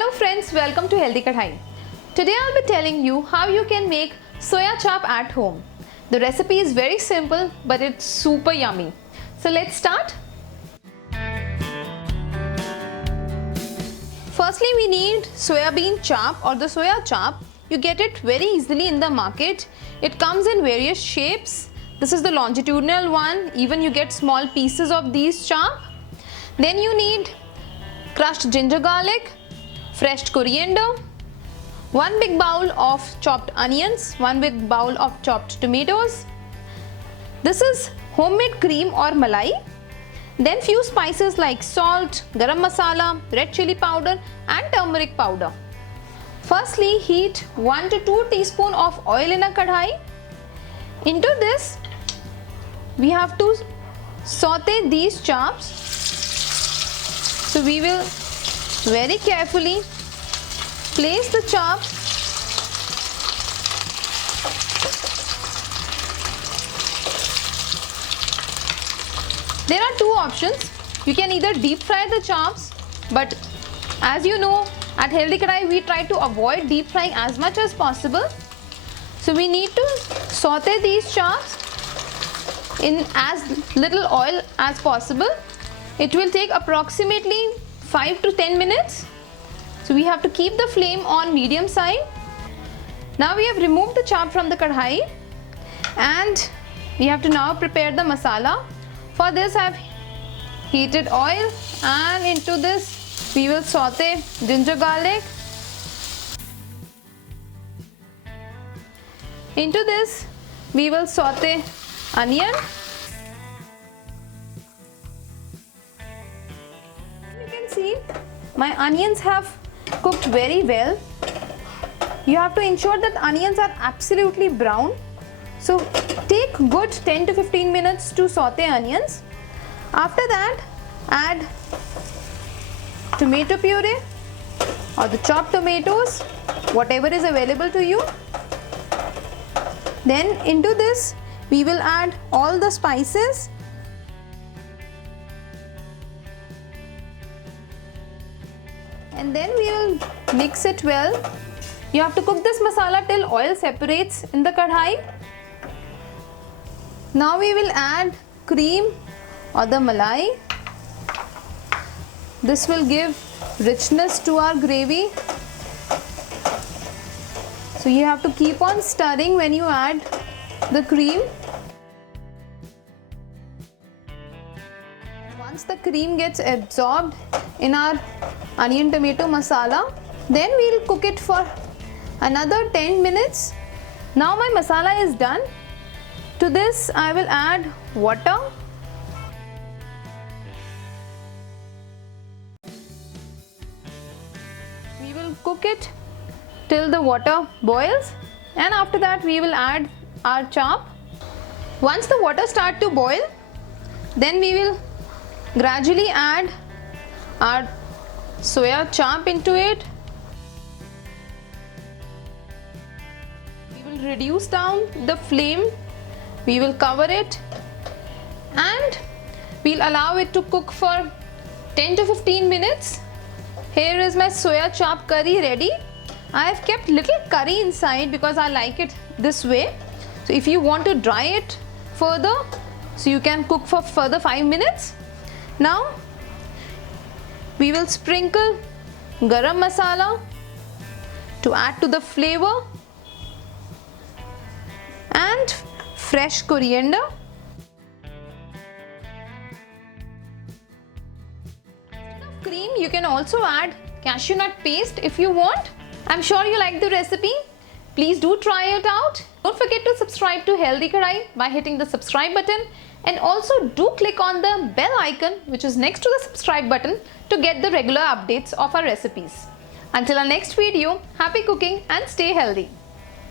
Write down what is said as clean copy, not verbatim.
Hello friends, welcome to Healthy Kadhai. Today I'll be telling you how you can make soya chop at home. The recipe is very simple but it's super yummy. So let's start. Firstly, we need soya bean chop or the soya chop. You get it very easily in the market. It comes in various shapes. This is the longitudinal one. Even you get small pieces of these chop. Then you need crushed ginger garlic, fresh coriander, 1 big bowl of chopped onions, 1 big bowl of chopped tomatoes. This is homemade cream or malai. Then few spices like salt, garam masala, red chili powder and turmeric powder. Firstly, heat 1 to 2 teaspoons of oil in a kadhai. Into this, we have to saute these chops. So we will very carefully place the chops There are two options. You can either deep fry the chops, but as you know, at Healthy Kadhai we try to avoid deep frying as much as possible. So we need to saute these chops in as little oil as possible. It will take approximately 5 to 10 minutes. So we have to keep the flame on medium side. Now we have removed the chop from the kadhai and we have to now prepare the masala. For this I have heated oil and into this we will saute ginger garlic. Into this we will saute onion. You can see my onions have cooked very well. You have to ensure that onions are absolutely brown. So take good 10 to 15 minutes to saute onions. After that, add tomato puree or the chopped tomatoes, whatever is available to you. Then into this we will add all the spices. And then we will mix it well. You have to cook this masala till oil separates in the kadhai. Now we will add cream or the malai. This will give richness to our gravy. So you have to keep on stirring when you add the cream. Once the cream gets absorbed in our onion tomato masala, then we'll cook it for another 10 minutes. Now my masala is done. To this I will add water. We will cook it till the water boils, and after that we will add our chop. Once the water starts to boil, then we will gradually add our soya chop into it. We will reduce down the flame. We will cover it and we'll allow it to cook for 10 to 15 minutes. Here is my soya chop curry ready. I have kept little curry inside because I like it this way. So if you want to dry it further, so you can cook for further 5 minutes. Now we will sprinkle garam masala to add to the flavor and fresh coriander. Instead of cream, you can also add cashew nut paste if you want. I'm sure you like the recipe. Please do try it out. Don't forget to subscribe to Healthy Kadhai by hitting the subscribe button, and also do click on the bell icon which is next to the subscribe button to get the regular updates of our recipes. Until our next video, happy cooking and stay healthy.